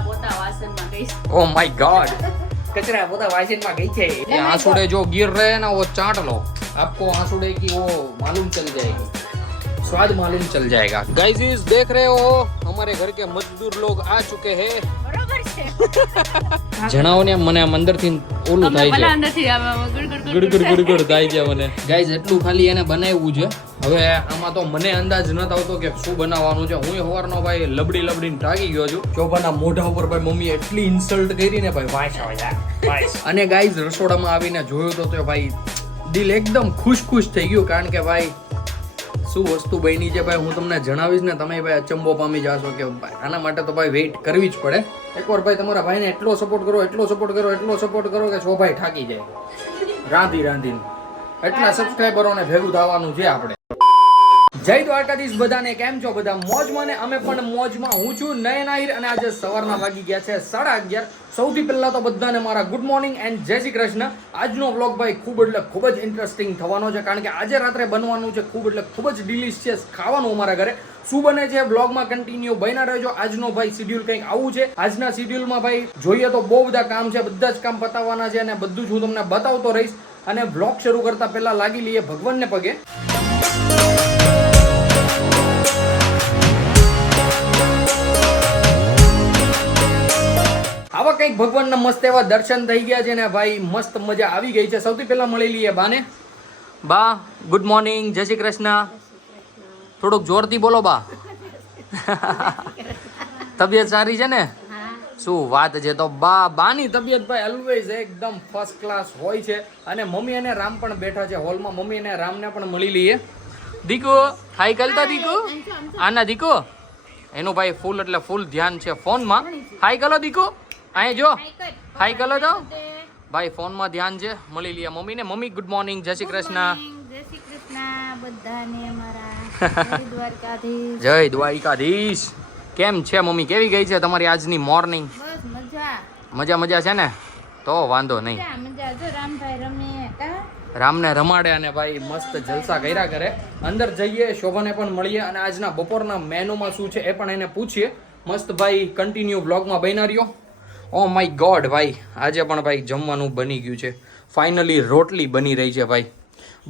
કચરા પોતા વાસણમાં ગઈ. ओ माय गॉड कचरा पोता वासन में गई थे ये आंसुड़े जो गिर रहे हैं ना वो चाट लो आपको आंसुड़े की वो मालूम चल जाएगी स्वाद मालूम चल जाएगा गाइस इस देख रहे हो हमारे घर के मजदूर लोग आ चुके हैं બરોબર છે. જણાવો ને મને આમ અંદરથી ઓલું થાય છે અંદરથી ગુડ ગુડ થાય છે મને ગાઈસ એટલું ખાલી એને બનાવ્યું છે હવે આમાં તો મને અંદાજ નતો આવતો કે શું બનાવવાનું છે હું સવારનો ભાઈ લબડીને ટાગી ગયો છું ચોભાના મોઢા ઉપર ભાઈ મમ્મી એટલી ઇન્સલ્ટ કરી ને ભાઈ વાઈસ અને ગાઈસ રસોડામાં આવીને જોયું તો ભાઈ દિલ એકદમ ખુશ થઈ ગયું કારણ કે ભાઈ શું વસ્તુ બની છે ભાઈ હું તમને જણાવીશ ને તમે ભાઈ અચંબો પામી જાશો કે આના માટે તો ભાઈ વેઇટ કરવી જ પડે એકવાર ભાઈ તમારા ભાઈને એટલો સપોર્ટ કરો કે છો ભાઈ થાકી જાય રાંધીને એટલા સબસ્ક્રાઇબરોને ભેગું થવાનું છે આપણે જય દ્વારકાધીશ બધાને કેમ છો બધા મોજમાં ને અમે પણ મોજમાં હું છું નયન આહિર અને આજે સવારના વાગી ગયા છે 11:30 સૌથી પહેલા તો બધાને મારા ગુડ મોર્નિંગ એન્ડ જય શ્રી કૃષ્ણ આજનો વ્લોગ ભાઈ ખૂબ જ ઇન્ટરેસ્ટિંગ થવાનો છે કારણ કે આજે રાત્રે બનવાનું છે ખૂબ જ ડિલિશિયસ ખાવાનું અમારા ઘરે શું બને છે વ્લોગમાં કન્ટિન્યુ બન્યા રહેજો આજનો ભાઈ શિડ્યુલ કંઈક આવું છે આજના શિડ્યુલમાં ભાઈ જોઈએ તો બહુ બધા કામ છે બધા જ કામ પતાવવાના છે અને બધું જ હું તમને બતાવતો રહીશ અને વ્લોગ શરૂ કરતા પહેલા લાગી લઈએ ભગવાનને પગે આવા કંઈક ભગવાનના મસ્ત એવા દર્શન થઈ ગયા છે ને ભાઈ મસ્ત મજા આવી ગઈ છે સૌથી પહેલા મળી લઈએ બાને બા ગુડ મોર્નિંગ જય શ્રી કૃષ્ણ થોડુંક જોરથી બોલો બા તબિયત સારી છે ને શું વાત છે તો બાની તબિયત ભાઈ ઓલવેઝ એકદમ ફર્સ્ટ ક્લાસ હોય છે અને મમ્મી અને રામ પણ બેઠા છે હોલમાં મમ્મી અને રામને પણ મળી લઈએ દીકુ હાઈ કલતા દીકુ આના દીકુ એનું ભાઈ ફૂલ એટલે ફૂલ ધ્યાન છે ફોનમાં હાઈ કલો દીકુ અહીં જો હાઈ કલો તો ભાઈ ફોનમાં ધ્યાન છે મળી લઈએ મમ્મીને મમ્મી ગુડ મોર્નિંગ જય શ્રી કૃષ્ણ બધાને મારા જય દ્વારકાધીશ કેમ છે મમ્મી કેવી ગઈ છે તમારી આજની મોર્નિંગ બસ મજા છે ને તો વાંધો નહીં મજા જો રામભાઈ રમે રામને રમાડે અને ભાઈ મસ્ત જલસા કર્યા કરે અંદર જઈએ શોભાને પણ મળીએ અને આજના બપોરના મેનુમાં શું છે એ પણ એને પૂછીએ મસ્ત ભાઈ કન્ટિન્યુ વ્લોગમાં બન્યા રહ્યો ઓ માય ગોડ ભાઈ આજે પણ ભાઈ જમવાનું બની ગયું છે ફાઇનલી રોટલી બની રહી છે ભાઈ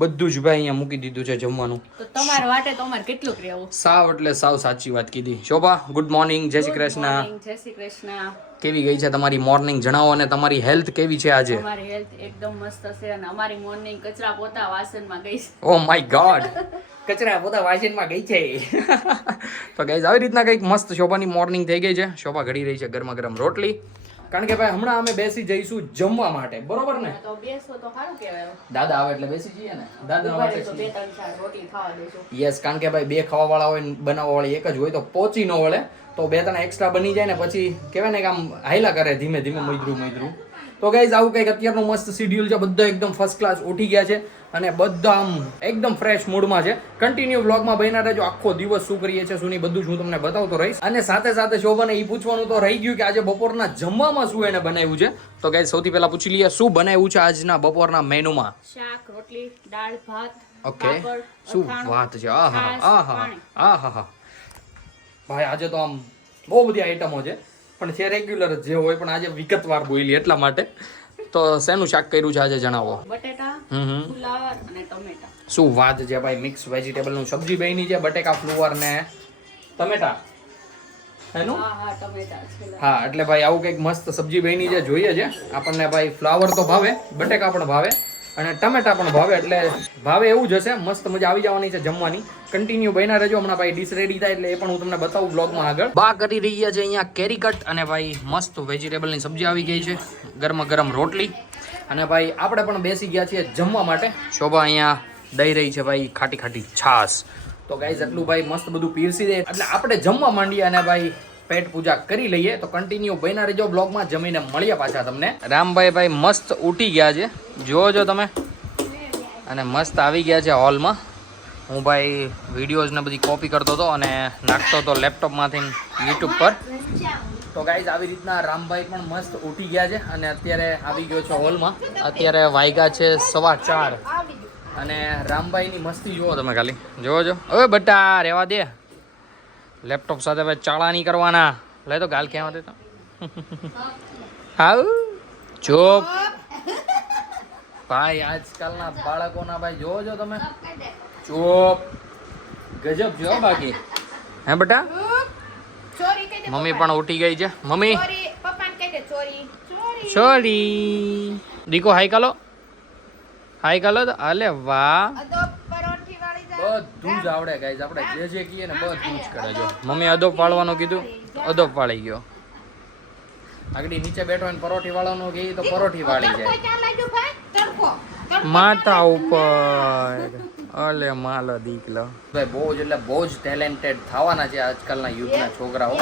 બધું જ ભાઈ અહીંયા મૂકી દીધું છે જમવાનું તો તમારા વાટે તો અમારે કેટલું રહેવું સાવ એટલે સાવ સાચી વાત કીધી શોભા ગુડ મોર્નિંગ જય શ્રી કૃષ્ણ જય શ્રી કૃષ્ણ કેવી ગઈ છે તમારી મોર્નિંગ જણાવો અને તમારી હેલ્થ કેવી છે આજે અમારી હેલ્થ એકદમ મસ્ત છે અને અમારી મોર્નિંગ કચરા પોતા વાસણમાં ગઈ છે ઓ માય ગોડ કચરા પોતા વાસણમાં ગઈ છે તો ગાઈઝ આવી રીતના કંઈક મસ્ત શોભાની મોર્નિંગ થઈ ગઈ છે શોભા ઘડી રહી છે ગરમા ગરમ રોટલી કારણ કે ભાઈ હમણાં અમે બેસી જઈશું જમવા માટે બરોબર ને તો બેસો તો સારું કહેવાય દાદા આવે એટલે બેસી જઈએ ને દાદા માટે તો 2-3 રોટલી ખાવા દેજો યસ કારણ કે ભાઈ બે ખાવા વાળા હોય ને બનાવવા વાળી એક જ હોય તો પહોંચી ન વળે તો 2-3 એક્સ્ટ્રા બની જાય ને પછી કહેવાય ને કે આમ હાયલા કરે ધીમે મૈદરું તો ગાઈઝ આવું કંઈક અત્યારનું મસ્ત શિડ્યુલ છે બધા એકદમ ફર્સ્ટ ક્લાસ ઉઠી ગયા છે અને બધા આમ એકદમ ફ્રેશ મૂડમાં છે કન્ટિન્યુ વ્લોગમાં બન્યા રહેજો આખો દિવસ શું કરીએ છીએ શું નહીં બધું જ હું તમને બતાવતો રહીશ અને સાથે શોભાને એ પૂછવાનું તો રહી ગયું કે આજે બપોરના જમવામાં શું એને બનાવ્યું છે તો ગાઈઝ સૌથી પહેલા પૂછી લઈએ શું બનાવ્યું છે આજના બપોરના મેનુમાં શાક રોટલી દાળ ભાત ઓકે શું વાત છે આહા ભાઈ આજે તો આમ બહુ બધી આઈટમો છે પણ છે રેગ્યુલર જે હોય પણ આજે વિગતવાર બોલી એટલા માટે તો શેનું શાક કર્યું છે આજે જણાવો બટેટા ફુલાવર અને ટમેટા શું વાત છે ભાઈ મિક્સ વેજીટેબલ નું સબ્જી બની છે બટેકા ફ્લુવર ને ટમેટા એનું હા ટમેટા છે હા એટલે ભાઈ આવું કંઈક મસ્ત સબ્જી બની છે જોઈએ છે આપણને ભાઈ ફ્લાવર તો ભાવે બટેકા પણ ભાવે અને ટમેટા પણ ભાવે એટલે ભાવે એવું જ હશે મસ્ત મજા આવી જવાની છે જમવાની કન્ટિન્યુ બન્યા રહેજો હમણાં ભાઈ ડીશ રેડી થાય એટલે એ પણ હું તમને બતાવું બ્લોગમાં આગળ બા કરી રહ્યા છે અહીંયા કેરી કટ અને ભાઈ મસ્ત વેજીટેબલની સબ્જી આવી ગઈ છે ગરમ રોટલી અને ભાઈ આપણે પણ બેસી ગયા છીએ જમવા માટે શોભા અહીંયા દઈ રહી છે ભાઈ ખાટી છાશ તો ગાઈઝ એટલું ભાઈ મસ્ત બધું પીરસી દે એટલે આપણે જમવા માંડીએ અને ભાઈ પેટ પૂજા કરી લઈએ તો કન્ટિન્યુ બન્યા રહેજો બ્લોગમાં જમીને મળીએ પાછા તમને રામભાઈ ભાઈ મસ્ત ઉઠી ગયા છે જોજો તમે અને મસ્ત આવી ગયા છે હોલમાં હું ભાઈ વિડીયોઝ ને બધી કોપી કરતો હતો અને નાખતો હતો લેપટોપમાંથી યુટ્યુબ પર તો ગાઈઝ આવી રીતના રામભાઈ પણ મસ્ત ઉઠી ગયા છે અને અત્યારે આવી ગયો છે હોલમાં અત્યારે વાગ્યા છે 4:15 અને રામભાઈની મસ્તી જુઓ તમે ખાલી જોજો હવે બટા રહેવા દે લેપટોપ સાથે ભાઈ ચાળા નહીં કરવાના લે તો ગાલ ક્યાં દેતા હાઉ ચોપ ભાઈ આજકાલના બાળકોના ભાઈ જોવો છો તમે ચોપ ગજબ જો બાકી હે બેટા ચોરી કહી દે મમ્મી પણ ઉઠી ગઈ છે મમ્મી ચોરી પપ્પાને કહી દે ચોરી ચોરી સોરી દીકો હાઈ કાલો તો અલે વાહ અદો પરોઠી વાળી જા બધું જ આવડે ગાઈઝ આપણે જે કહીએ ને બધું જ કરે જો મમ્મી અદોપ વાળવાનું કીધું તો અદોપ વાળી ગયો આગળ નીચે બેઠો ને પરોઠી વાળવાનું કહી તો પરોઠી વાળી તડકો જાય ક્યાં લાગ્યો ભાઈ તડકો માથા ઉપર અલે માલો દીકલો ભાઈ બહુ જ એટલે બહુ જ ટેલેન્ટેડ થવાના છે આજકાલના યુથના છોકરાઓ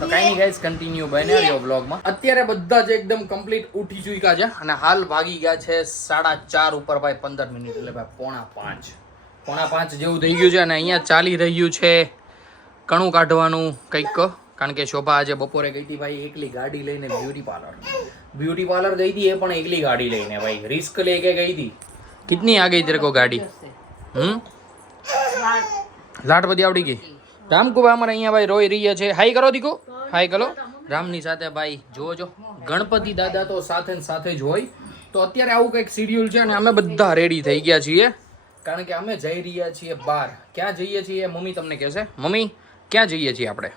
તો કઈ નહીં ગાઈસ કન્ટિન્યુ બને રહ્યો વ્લોગમાં અત્યારે બધા જ એકદમ કમ્પ્લીટ ઉઠી ચૂક્યા છે અને હાલ ભાગી ગયા છે 4:30 ઉપર ભાઈ 15 મિનિટ એટલે ભાઈ 4:45 જેવું થઈ ગયું છે અને અહીંયા ચાલી રહ્યું છે કણું કાઢવાનું કંઈક કારણ કે શોભા આજે બપોરે ગઈ હતી ભાઈ એકલી ગાડી લઈને બ્યુટી પાર્લર ગઈ હતી એ પણ એકલી ગાડી લઈને ભાઈ રિસ્ક લેકે ગઈ હતી कितनी आ गई तेरे को गाड़ी लाट बधी आवड़ी गई राम को हमारे અહીંયા ભાઈ રોઈ રહ્યા છે હાઈ કરો દીકો હાઈ કરો રામની સાથે ભાઈ જોજો ગણપતિ દાદા તો સાથે ને સાથે જ હોય તો અત્યારે આવું કંઈક શેડ્યુલ છે અને અમે બધા રેડી થઈ ગયા છીએ કારણ કે અમે જઈ રહ્યા છીએ બહાર ક્યાં જઈએ છીએ મમ્મી તમને કહેશે મમ્મી ક્યાં જઈએ છીએ આપણે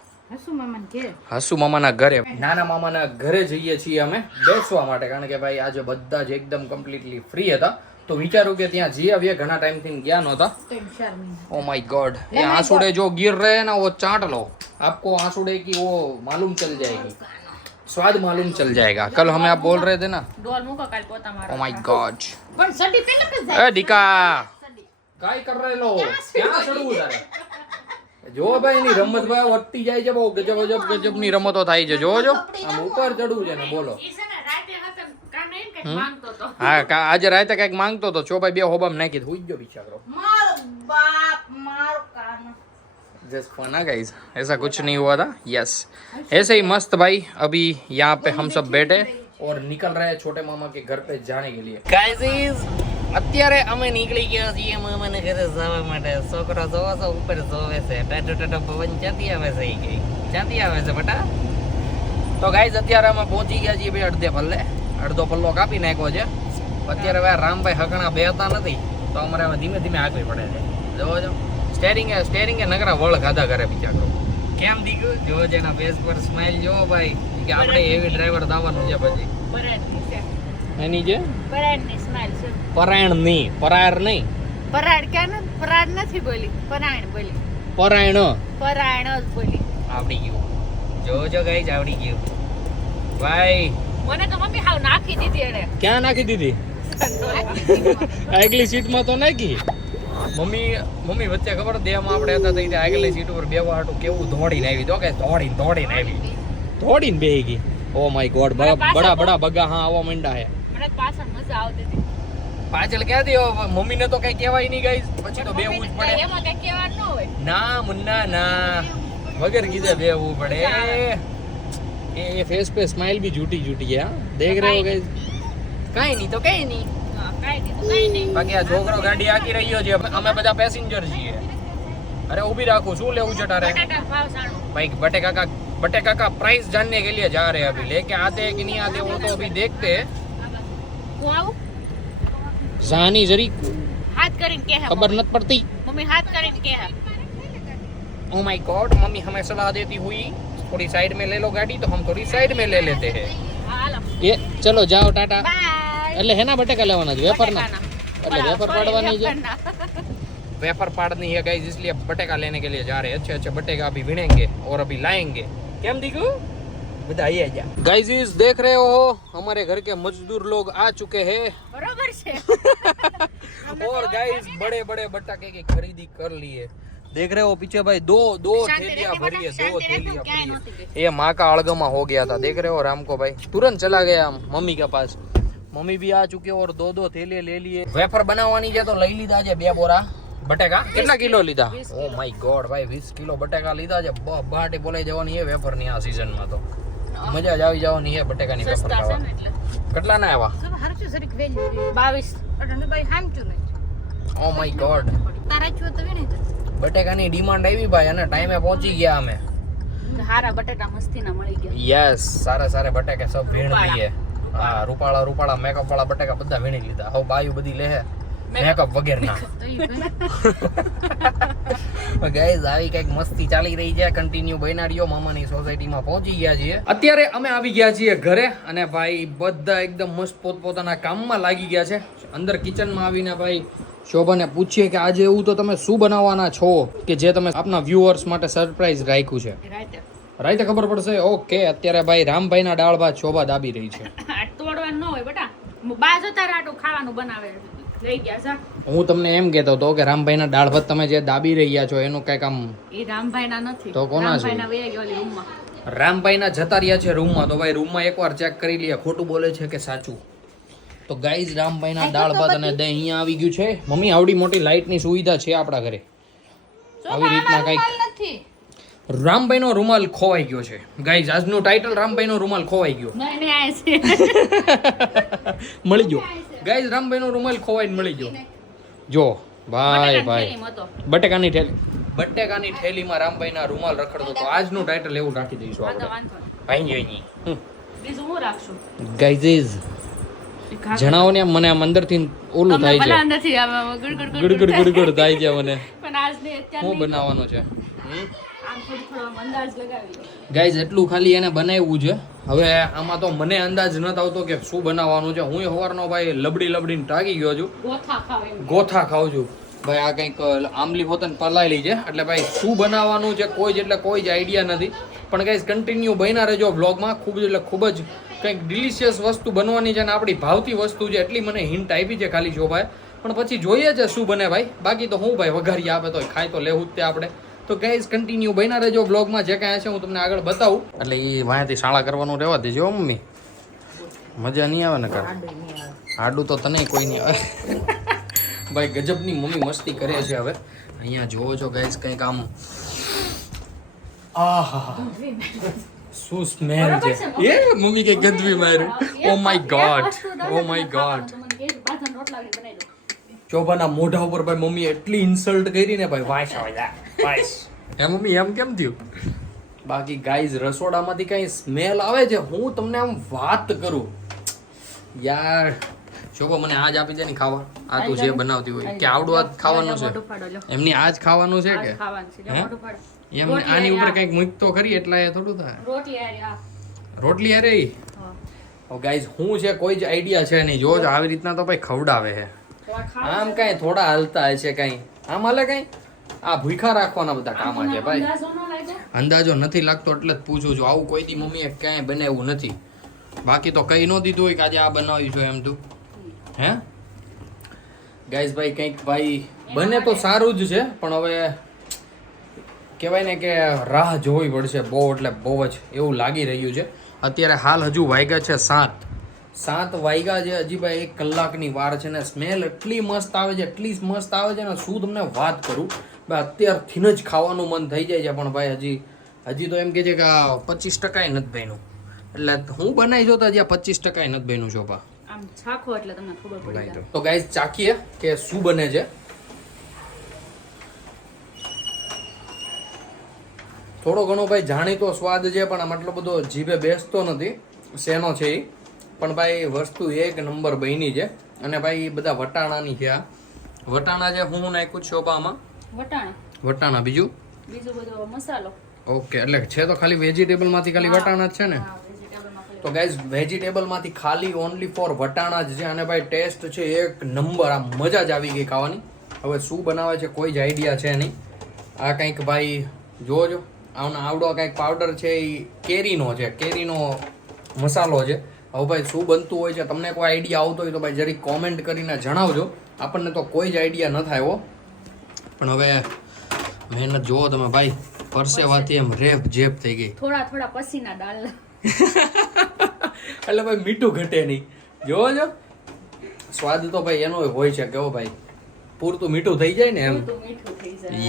હસુ મામાના ઘરે નાના મામાના ઘરે જઈએ છીએ અમે બેસવા માટે કારણ કે ભાઈ આજે બધા જ એકદમ કમ્પ્લીટલી ફ્રી હતા તો વિચારું કે ત્યાં જઈ આવીએ ઘણા ટાઈમ થી ગયા નહોતા ओ माय गॉड ये आंसुड़े जो गिर रहे हैं ना वो चाट लो आपको आंसुड़े की वो मालूम चल जाएगी स्वाद मालूम चल जाएगा कल हमें आप बोल रहे थे ना ડોલ મૂકો કાલ પોતા મારો ओ माय गॉड પણ સડી પેલા કે જાય ए દીકા કાઈ કર રહે લો ક્યાં ચડવું તારે જો ભાઈ એની રમત ભાઈ વધતી જાય છે બહુ ગજબ ની રમતો થાય છે જોવો છો આમ ઉપર ચડવું છે ને બોલો ઈ છે ને રાતે હતા કાને એમ કે માંગતો તો હા આજે રાતે કઈક માંગતો તો ચો ભાઈ બે હોબામ નાખી હુઈ ગયો બિચારો મારો બાપ મારો કાનો जस्ट फन गाइस ऐसा कुछ नहीं हुआ था यस ऐसे ही मस्त भाई अभी यहाँ पे हम सब बैठे और निकल रहे हैं छोटे मामा के घर पे जाने के लिए गाइस અત્યારે અમે નીકળી ગયા છીએ મામાને ઘરે જવા માટે છોકરો જોવો છો ઉપર જોવે છે ટાટો પવન ક્યાંથી આવે છે ઈ ગઈ ક્યાંથી આવે છે બટા તો ગાઈસ અત્યારે અમે પહોંચી ગયા છીએ ભાઈ અડધો પલ્લો કાપી નાખ્યો છે અત્યારે ભાઈ રામભાઈ હકણા બેહતા નથી તો અમારે હવે ધીમે ધીમે આગળ પડે છે જોવો છો સ્ટેરિંગ એ નકરા વળ ખાધા કરે બિચારો કેમ દીકું જોવો છે એના ફેસ પર સ્માઈલ જોવો ભાઈ કે આપણે એવી ડ્રાઈવર દાવાનું છે પછી પરાણની છે એની જે પરાણની સ્માઈલ છે પરાયણ નહીં પરાયર નહીં પરાણ ક્યાં ન પરાણ નથી બોલી પરાણ બોલી પરાયણ પરાણ જ બોલી આવડી ગયું જોજો ગાઈસ આવડી ગયું ભાઈ મને તો મમ્મી હાવ નાખી દીધી એને ક્યાં નાખી દીધી આગલી સીટમાં તો નાખી મમ્મી વચ્ચે ખબર દેહમાં આપણે હતા તો આગલી સીટ ઉપર બેવા હાટું કેવું દોડીને આવી તો કે દોડીને આવી દોડીને બેહી ગઈ ઓ માય ગોડ બડા બગા હા આવવા માંડ્યા હે મને પાછળ મજા આવતી હતી પાછળ ક્યાંથી મમ્મીને તો કઈ કહેવાય નહીં ગાઈસ પછી તો બેવું જ પડે એમાં કઈ કહેવાનું ન હોય ના મુન્ના ના વગર કીધે બેવું પડે ये फेस पे स्माइल भी झूठी है हाँ देख रहे हो गाइस કાઈ નહીં તો કઈ નહીં હા કાઈ નહીં તો કાઈ નહીં બાકી આ છોકરો ગાડી આકી રહ્યો છે અમે બધા પેસેન્જર છીએ અરે ઊભી રાખો શું લેવું છે તારે બટાટા ભાવ સાણો भाई बटेका का प्राइस जानने के लिए जा रहे हैं अभी लेके आते हैं कि नहीं आते वो तो अभी देखते हैं હું આવું जानी जरी હાથ કરીને કે खबर नत पड़ती મમ્મી હાથ કરીને કે ओ माय गॉड मम्मी हमें सलाह देती हुई थोड़ी साइड में ले लो गाड़ी तो हम थोड़ी साइड में ले लेते हैं હાલો ये चलो जाओ टाटा બાય એટલે હેના બટેકા લેવાના છે વેફરના એટલે વેફર પાડવાની છે वेफर पाड़नी है गाइस इसलिए बटेका लेने के लिए जा रहे हैं अच्छे बटेका अभी विनेंगे और अभी लाएंगे केम दिखू बताइए जा गाइस इस देख रहे हो हमारे घर के मजदूर लोग आ चुके हैं બરોબર છે और गाइस बड़े बड़े बटाके की खरीदी कर लिए देख रहे हो पीछे भाई दो थैलियां भरी है दो थैलियां भरी है ये माँ का अड़गमा हो गया था देख रहे हो राम को भाई तुरंत चला गया हम मम्मी के पास मम्मी भी आ चुके और दो थैलियां ले लिए वेफर बनावानी है तो लई लीधा છે 2 બોરા બટેકા કેટલા કિલો લીધા ઓ માય ગોડ ભાઈ 20 કિલો બટેકા લીધા છે બહાટી બોલાઈ જવાની છે વેફર ની આ સીઝન માં તો મજા જ આવી જવાની છે બટેકા ની વેફર ખાવા કેટલા ના આવ્યા હરચું સરીક વેલ્યુ 22 અઢાને ભાઈ હામચું નહીં ઓ માય ગોડ તારા છું તો વેને બટેકા ની ડિમાન્ડ આવી ભાઈ અને ટાઈમે પહોંચી ગયા અમે હારા બટેટા મસ્તીના મળી ગયા. યસ સારા સારા બટેકા સબ વીણ રૂપાળા. લઈએ. હા રૂપાળા મેકઅપ વાળા બટેકા બધા વીણી લીધા. હવે બાયું બધી લે મેકઅપ વગેરેના. તો ઈ ભાઈ ગાઈઝ આવી કઈક મસ્તી ચાલી રહી છે. કન્ટિન્યુ બહેનાડીઓ મામાની સોસાયટીમાં પહોંચી ગયા છીએ. અત્યારે અમે આવી ગયા છીએ ઘરે અને ભાઈ બધા એકદમ મસ્ત પોતપોતાના કામમાં લાગી ગયા છે. અંદર કિચનમાં આવીને ભાઈ શોભાને પૂછીએ કે આજે એવું તો તમે શું બનાવવાના છો કે જે તમે આપના વ્યુઅર્સ માટે સરપ્રાઈઝ રાખ્યું છે. રાતે રાઈતે ખબર પડશે. ઓકે અત્યારે ભાઈ રામભાઈના દાળ ભાત શોભા દાબી રહી છે. આ તોડવાનું ન હોય બેટા બા જતા રાટું ખાવાનું બનાવે લઈ ગયા જા હું તમને એમ કહેતો હતો કે રામભાઈના દાળ ભાત તમે જે દાબી રહ્યા છો એનું કઈક આમ એ રામભાઈના નથી તો કોના છે? રામભાઈના વયા ગયા ઓલી રૂમમાં રામભાઈના જતા રહ્યા છે રૂમમાં. તો ભાઈ રૂમમાં એકવાર ચેક કરી લઈએ ખોટું બોલે છે કે સાચું. તો ગાઈઝ રામભાઈના દાળ ભાત અને દહીં અહીંયા આવી ગયું છે. મમ્મી આવડી મોટી લાઇટની સુવિધા છે આપણા ઘરે. આવી રીતના કઈક નથી રામભાઈનો રૂમાલ ખોવાઈ ગયો છે. ગાઈઝ આજનું ટાઇટલ રામભાઈનો રૂમાલ ખોવાઈ ગયો. નહીં નહીં આ છે મળી ગયો. ગાઈઝ રામભાઈનો રૂમાલ ખોવાઈને મળી ગયો. જો ભાઈ ભાઈ બટેકાની થેલીમાં રામભાઈના રૂમાલ રખડતો તો આજનું ટાઇટલ એવું રાખી દઈશું આપણે. ભાઈ બીજું હું રાખશું ગાઈઝ જણાવો ને મને આમ અંદરથી ઓલું થાય છે. નથી ગુડગુડ થાય છે મને. પણ આજ ને અત્યારે શું બનાવવાનું છે? આમ થોડો અંદાજ લગાવી ગાઈઝ એટલું ખાલી એને બનાવ્યું છે. હવે આમાં તો મને અંદાજ નથી આવતો કે શું બનાવવાનું છે. હું સવારનો ભાઈ લબડીને ટાગી ગયો છું. ગોથા ખાવ એમ ગોથા ખાઉં છું ભાઈ. આ કંઈક આંબલી પોતાને પલાયેલી છે એટલે ભાઈ શું બનાવવાનું છે કોઈ જ આઈડિયા નથી. પણ ગાઈઝ કન્ટિન્યુ બન્યા રહેજો બ્લોગમાં. ખૂબ જ કંઈક ડિલિશિયસ વસ્તુ બનવાની છે ને આપણી ભાવતી વસ્તુ છે એટલી મને હિન્ટ આપી છે ખાલી શોભાએ. પણ પછી જોઈએ છે શું બને ભાઈ. બાકી તો હું ભાઈ વઘારી આપે તો ખાઈ તો લેવું જ તે આપણે. તો ગાઈઝ કન્ટિન્યુ બન્યા રહેજો બ્લોગમાં. જે કાંઈ છે હું તમને આગળ બતાવું. એટલે એ વાંથી શાળા કરવાનું રહેવા દેજો મમ્મી. મજા નહીં આવે ને કર આડું તો તને કોઈ નહીં આવે. ભાઈ ગજબની મમ્મી મસ્તી કરે છે. હવે અહીંયા જોવો છો ગાઈઝ કંઈક આમ આહા શું સ્મેલ છે. એ મમ્મી કે ગજબી માર્યું. ઓ માય ગોડ શોભાના મોઢા ઉપર ભાઈ મમ્મી એટલી ઇન્સલ્ટ કરી ને ભાઈ વાઈસ હે મમ્મી એમ કેમ થયું? બાકી ગાઈઝ રસોડામાંથી કઈ સ્મેલ આવે છે. હું તમને આમ વાત કરું યાર શોભા મને આજ આપી દે ને ખાવા. આ તું જે બનાવતી હોય કે આવડું આજ ખાવાનું છે એમની આજ ખાવાનું છે કે એમ આની ઉપર કઈક મૂકતો ખરી એટલે એ થોડું થાય. રોટલી અરે ગાઈઝ હું છે કોઈ જ આઈડિયા છે નહીં. જો આવી રીતના તો ભાઈ ખવડાવે છે. આમ કઈ થોડા હાલતા છે કઈ આમ હાલે કઈ આ ભૂખા રાખવાના બધા કામ છે ભાઈ. અંદાજો નથી લાગતો એટલે જ પૂછું છું. આવું કોઈ દી મમ્મીએ ક્યાંય બનાવ્યું નથી. બાકી તો કઈ ન દીધું હોય કે આજે આ બનાવ્યું છે એમ તું હે ગાઈઝ. ભાઈ કંઈક ભાઈ બને તો સારું જ છે પણ હવે કહેવાય ને કે રાહ જોવી પડશે બહુ એટલે બહુ જ એવું લાગી રહ્યું છે. અત્યારે હાલ હજુ વાગ્યા છે 7 વાગ્યા છે. હજી ભાઈ 1 કલાકની વાર છે ને સ્મેલ એટલી મસ્ત આવે છે ને શું તમને વાત કરું ભાઈ. અત્યારથી જ ખાવાનું મન થઈ જાય છે પણ ભાઈ હજી તો એમ કે છે કે 25% નથી બન્યું. એટલે હું બનાવી જોતા હજી 25% નથી બન્યું શોભા. આમ ચાખો એટલે તમને ખબર પડી જાય. તો ગાઈઝ ચાખીએ કે શું બને છે. થોડો ઘણો ભાઈ જાણીતો સ્વાદ છે પણ આમ એટલો બધો જીભે બેસતો નથી. શેનો છે એ પણ ભાઈ વસ્તુ એક નંબર બની છે. અને ભાઈ બધા વટાણાની છે. આ વટાણા છે હું નાખ્યું શોભામાં વટાણા બીજું બધો મસાલો. ઓકે એટલે છે તો ખાલી વેજીટેબલ માંથી ખાલી વટાણા જ છે ને. તો ગાઈઝ વેજીટેબલ માંથી ખાલી ઓનલી ફોર વટાણા જ છે. અને ભાઈ ટેસ્ટ છે એક નંબર. આમ મજા જ આવી ગઈ ખાવાની. હવે શું બનાવે છે કોઈ જ આઈડિયા છે નહીં. આ કંઈક ભાઈ જોજો આવડો કંઈક પાવડર છે એ કેરીનો છે. કેરીનો મસાલો છે. હવે ભાઈ શું બનતું હોય છે તમને કોઈ આઈડિયા આવતો હોય તો ભાઈ જરીક કોમેન્ટ કરીને જણાવજો. આપણને તો કોઈ જ આઈડિયા ન થાય પણ હવે મહેનત જોવો તમે ભાઈ. પરસેવાથી એમ રેપ જેપ થઈ ગઈ. થોડા પસીના ડાલ એટલે ભાઈ મીઠું ઘટે નહીં. જોવો છો સ્વાદ તો ભાઈ એનો હોય છે કેવો ભાઈ પૂરતું મીઠું થઈ જાય ને એમ.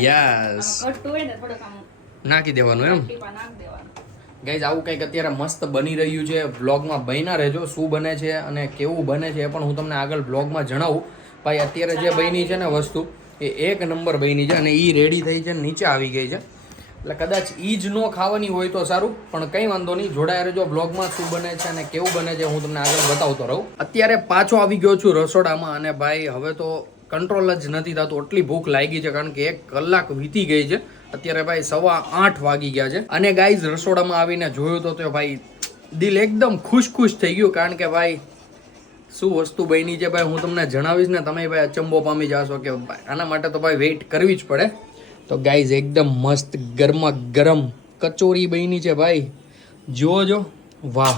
યસ નાખી દેવાનું એમ. ગાઈઝ આવું કંઈક અત્યારે મસ્ત બની રહ્યું છે. બ્લોગમાં બન્યા રહેજો. શું બને છે અને કેવું બને છે એ પણ હું તમને આગળ બ્લોગમાં જણાવું. ભાઈ અત્યારે જે બની છે ને વસ્તુ એ એક નંબર બની છે અને એ રેડી થઈ છે નીચે આવી ગઈ છે. એટલે કદાચ ઈ જ ન ખાવાની હોય તો સારું, પણ કંઈ વાંધો નહીં, જોડાયા રહેજો બ્લોગમાં. શું બને છે અને કેવું બને છે હું તમને આગળ બતાવતો રહું. અત્યારે પાછો આવી ગયો છું રસોડામાં અને ભાઈ હવે તો કંટ્રોલ જ નથી થતું, એટલી ભૂખ લાગી છે કારણ કે 1 કલાક વીતી ગઈ છે. અત્યારે ભાઈ 8:15 વાગી ગયા છે અને ગાઈઝ રસોડામાં આવીને જોયું તો ભાઈ દિલ એકદમ ખુશ થઈ ગયું કારણ કે ભાઈ શું વસ્તુ બની છે ભાઈ હું તમને જણાવીશ ને તમે ભાઈ અચંબો પામી જાશો કે આના માટે તો ભાઈ વેઇટ કરવી જ પડે. તો ગાઈઝ એકદમ મસ્ત ગરમા ગરમ કચોરી બની છે ભાઈ, જોજો વાહ.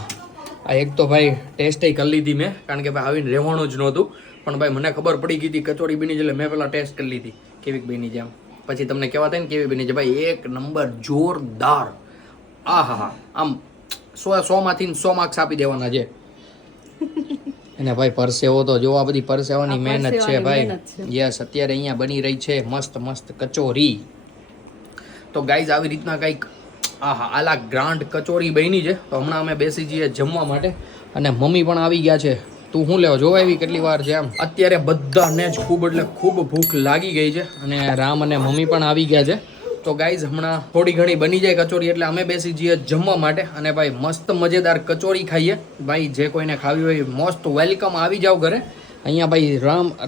આ એક તો ભાઈ ટેસ્ટ કરી લીધી મેં કારણ કે ભાઈ આવીને રહેવાનું જ નહોતું, પણ ભાઈ મને ખબર પડી ગઈ હતી કચોરી બની છે એટલે મેં પહેલાં ટેસ્ટ કરી લીધી કેવી બની છે એમ, પછી તમને કહેવા થાય ને કેવી બની છે ભાઈ. 1 નંબર જોરદાર. આ હા આમ 100 માંથી 100 માર્ક્સ આપી દેવાના છે. અને ભાઈ પરસેવો તો જો આ બધી પરસેવાની મહેનત છે ભાઈ. યસ અત્યારે અહીંયા બની રહી છે મસ્ત કચોરી. તો ગાઈઝ આવી રીતના કંઈક આહા આલા ગ્રાન્ડ કચોરી બની છે. તો હમણાં અમે બેસી જઈએ જમવા માટે અને મમ્મી પણ આવી ગયા છે. તું શું લેવા જોવા આવી કેટલી વાર છે આમ. અત્યારે બધાને જ ખૂબ ભૂખ લાગી ગઈ છે અને રામ અને મમ્મી પણ આવી ગયા છે. તો ગાઈઝ હમણાં થોડી ઘણી બની જાય કચોરી એટલે અમે બેસી જઈએ જમવા માટે અને ભાઈ મસ્ત મજેદાર કચોરી ખાઈએ. ભાઈ જે કોઈને ખાવી હોય મોસ્ટ વેલકમ, આવી જાવ ઘરે. અહીંયા ભાઈ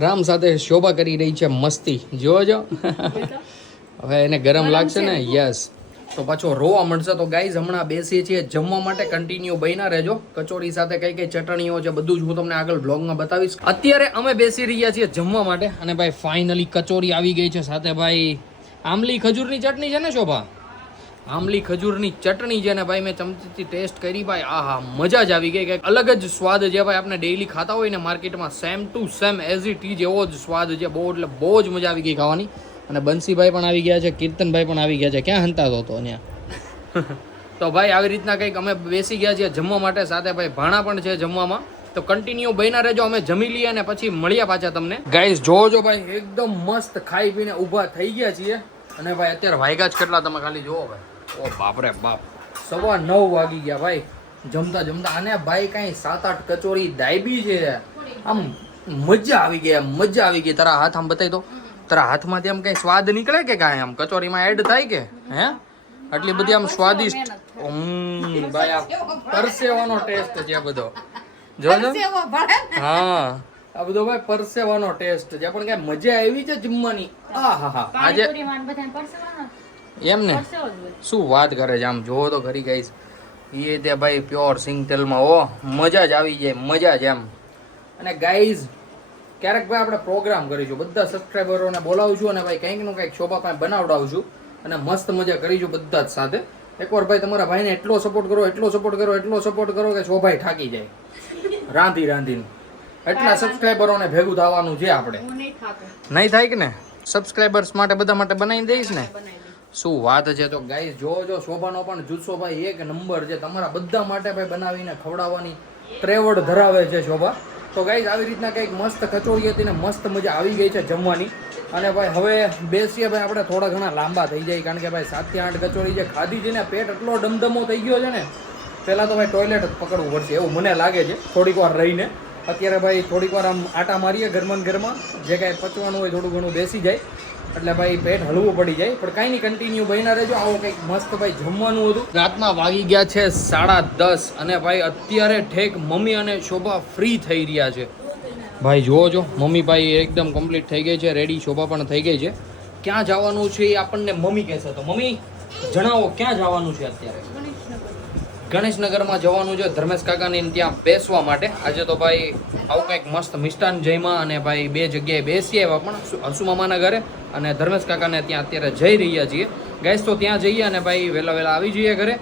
રામ સાથે શોભા કરી રહી છે મસ્તી, જોજો. હવે એને ગરમ લાગશે ને, યસ તો પાછો રોવા મળશે. તો ગાઈઝ હમણાં બેસીએ છીએ જમવા માટે, કન્ટિન્યુ બન્યા રહેજો. કચોરી સાથે કઈ કઈ ચટણીઓ છે બધું જ હું તમને આગળ બ્લોગમાં બતાવીશ. અત્યારે અમે બેસી રહ્યા છીએ જમવા માટે અને ભાઈ ફાઇનલી કચોરી આવી ગઈ છે. સાથે ભાઈ આમલી ખજૂરની ચટણી છે ને શોભા, આમલી ખજૂરની ચટણી છે ને ભાઈ મેં ચમચીથી ટેસ્ટ કરી ભાઈ, આહા મજા જ આવી ગઈ. કંઈક અલગ જ સ્વાદ છે ભાઈ. આપણે ડેઈલી ખાતા હોય ને માર્કેટમાં same to same as it is એવો જ સ્વાદ છે. બહુ એટલે બહુ જ મજા આવી ગઈ ખાવાની. અને બંસીભાઈ પણ આવી ગયા છે, કીર્તનભાઈ પણ આવી ગયા છે. ક્યાં હંતાતો હતો ત્યાં. તો ભાઈ આવી રીતના કંઈક અમે બેસી ગયા છીએ જમવા માટે. સાથે ભાઈ ભાણા પણ છે જમવામાં. તો કન્ટિન્યુ બન્યા રહેજો, અમે જમી લઈએ અને પછી મળ્યા પાછા તમને. ગાઈઝ જોજો ભાઈ એકદમ મસ્ત ખાઈ પીને ઊભા થઈ ગયા છીએ અને ભાઈ અત્યારે વાગ્યા જ કેટલા તમે ખાલી જોવો ભાઈ. ઓ બાપરે બાપ 9:15 વાગી ગયા ભાઈ જમતા અને ભાઈ કાંઈ 7-8 કચોરી દાયબી છે. આમ મજા આવી ગઈ, મજા આવી ગઈ. તારા હાથ આમ બતાવી દો, તારા હાથમાંથી આમ કઈ સ્વાદ નીકળે કે કાંઈ આમ કચોરીમાં એડ થાય કે હે? આટલી બધી આમ સ્વાદિષ્ટ ભાઈ આ પરસેવાનો ટેસ્ટ છે બધો, જોજો. હા આ બધો ભાઈ પરસેવાનો ટેસ્ટ છે, પણ કઈ મજા આવી છે જમવાની. આહા આજે એમ ને શું વાત કરે છે, આમ જોવો તો ખરી ગાઈસ. એ તે ભાઈ પ્યોર સિંગ તેલમાં ઓ મજા જ આવી જાય, મજા જ એમ. અને ગાઈઝ ક્યારેક ભાઈ આપણે પ્રોગ્રામ કરીશું, બધા સબસ્ક્રાઈબરોને બોલાવશું અને ભાઈ કંઈક નું કંઈક શોભા પાસે બનાવડાવશું અને મસ્ત મજા કરીશું બધા જ સાથે. એકવાર ભાઈ તમારા ભાઈને એટલો સપોર્ટ કરો કે શોભાઈ થાકી જાય રાંધીને. એટલા સબસ્ક્રાઈબરોને ભેગું થવાનું છે આપણે. નહીં થાય કે ને? સબસ્ક્રાઈબર્સ માટે બધા માટે બનાવી દઈશ ને. શું વાત છે. તો ગાઈઝ જોજો શોભાનો પણ જુસ્સો ભાઈ 1 નંબર છે. તમારા બધા માટે ભાઈ બનાવીને ખવડાવવાની ત્રેવડ ધરાવે છે શોભા. તો ગાઈઝ આવી રીતના કંઈક મસ્ત કચોરી હતી ને મસ્ત મજા આવી ગઈ છે જમવાની. અને ભાઈ હવે બેસીએ ભાઈ આપણે થોડા ઘણા લાંબા થઈ જાય કારણ કે ભાઈ 7 થી 8 કચોરી જે ખાધી છે ને પેટ એટલો ડમડમો થઈ ગયો છે ને. પહેલાં તો ભાઈ ટોયલેટ જ પકડવું પડશે એવું મને લાગે છે થોડીક વાર રહીને. અત્યારે ભાઈ થોડીક વાર આમ આટા મારીએ ઘરમાં જે કાંઈ પચવાનું હોય થોડું ઘણું બેસી જાય એટલે ભાઈ પેટ હલવું પડી જાય. પણ કાંઈ નહીં, કન્ટિન્યુ બન્યા રહેજો. આવો કંઈક મસ્ત ભાઈ જમવાનું હતું. રાતના વાગી ગયા છે 10:30 અને ભાઈ અત્યારે ઠેક મમ્મી અને શોભા ફ્રી થઈ રહ્યા છે. ભાઈ જોજો મમ્મી ભાઈ એકદમ કમ્પ્લીટ થઈ ગઈ છે, રેડી. શોભા પણ થઈ ગઈ છે. ક્યાં જવાનું છે એ આપણને મમ્મી કહેશે. તો મમ્મી જણાવો ક્યાં જવાનું છે અત્યારે? ગણેશનગરમાં જવાનું છે ધર્મેશ કાકાને ત્યાં બેસવા માટે. આજે તો ભાઈ આવું કંઈક મસ્ત મિષ્ટાન જયમાં અને ભાઈ 2 જગ્યાએ બેસી આવ્યા પણ હસુ મામાના ઘરે અને ધર્મેશ કાકાને ત્યાં અત્યારે જઈ રહ્યા છીએ ગાઈસ. તો ત્યાં જઈએ અને ભાઈ વહેલા આવી જઈએ ઘરે.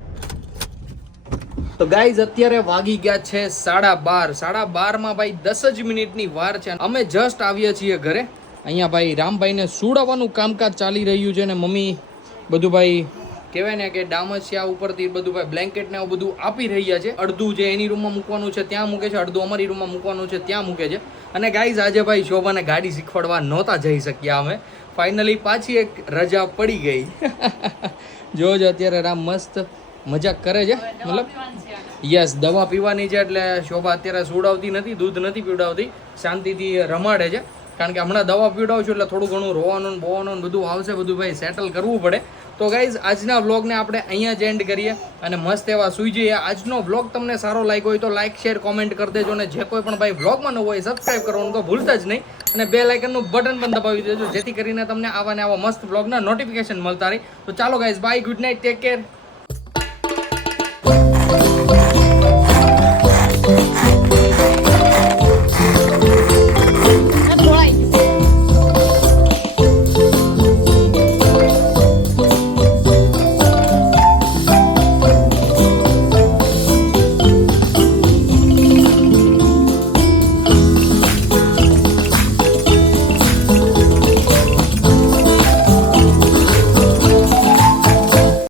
તો ગાઈઝ અત્યારે વાગી ગયા છે 12:30. 12:30માં ભાઈ 10 જ મિનિટની વાર છે. અમે જસ્ટ આવ્યા છીએ ઘરે. અહીંયા ભાઈ રામભાઈને સુડાવવાનું કામકાજ ચાલી રહ્યું છે ને મમ્મી બધું ભાઈ કહેવાય ને કે ડામસિયા ઉપરથી બધું ભાઈ બ્લેન્કેટ ને એવું બધું આપી રહ્યા છે. અડધું જે એની રૂમમાં મૂકવાનું છે ત્યાં મૂકે છે, અડધું અમારી રૂમમાં મૂકવાનું છે ત્યાં મૂકે છે. અને ગાઈઝ આજે ભાઈ શોભાને ગાડી શીખવાડવા નહોતા જઈ શક્યા અમે. ફાઇનલી પાછી એક રજા પડી ગઈ. જોજો અત્યારે રામ મસ્ત મજાક કરે છે, મતલબ યસ દવા પીવાની છે એટલે શોભા અત્યારે સુડાવતી નથી, દૂધ નથી પીવડાવતી, શાંતિથી રમાડે છે. કારણ કે હમણાં દવા પીવડાવશું એટલે થોડું ઘણું રોવાનું બોવાનું બધું આવશે, બધું ભાઈ સેટલ કરવું પડે. તો ગાઈઝ આજના વ્લોગને આપણે અહીંયા જ એન્ડ કરીએ અને મસ્ત એવા સુઈ જઈએ. આજનો વ્લોગ તમને સારો લાગ્યો હોય તો લાઈક શેર કોમેન્ટ કરી દેજો અને જે કોઈ પણ ભાઈ વ્લોગમાં ન હોય સબસ્ક્રાઇબ કરવાનું તો ભૂલતા જ નહીં અને બેલ આઇકનનું બટન પણ દબાવી દેજો જેથી કરીને તમને આવા ને આવા મસ્ત વ્લોગના નોટિફિકેશન મળતા રહે. તો ચાલો guys by, good night, take care.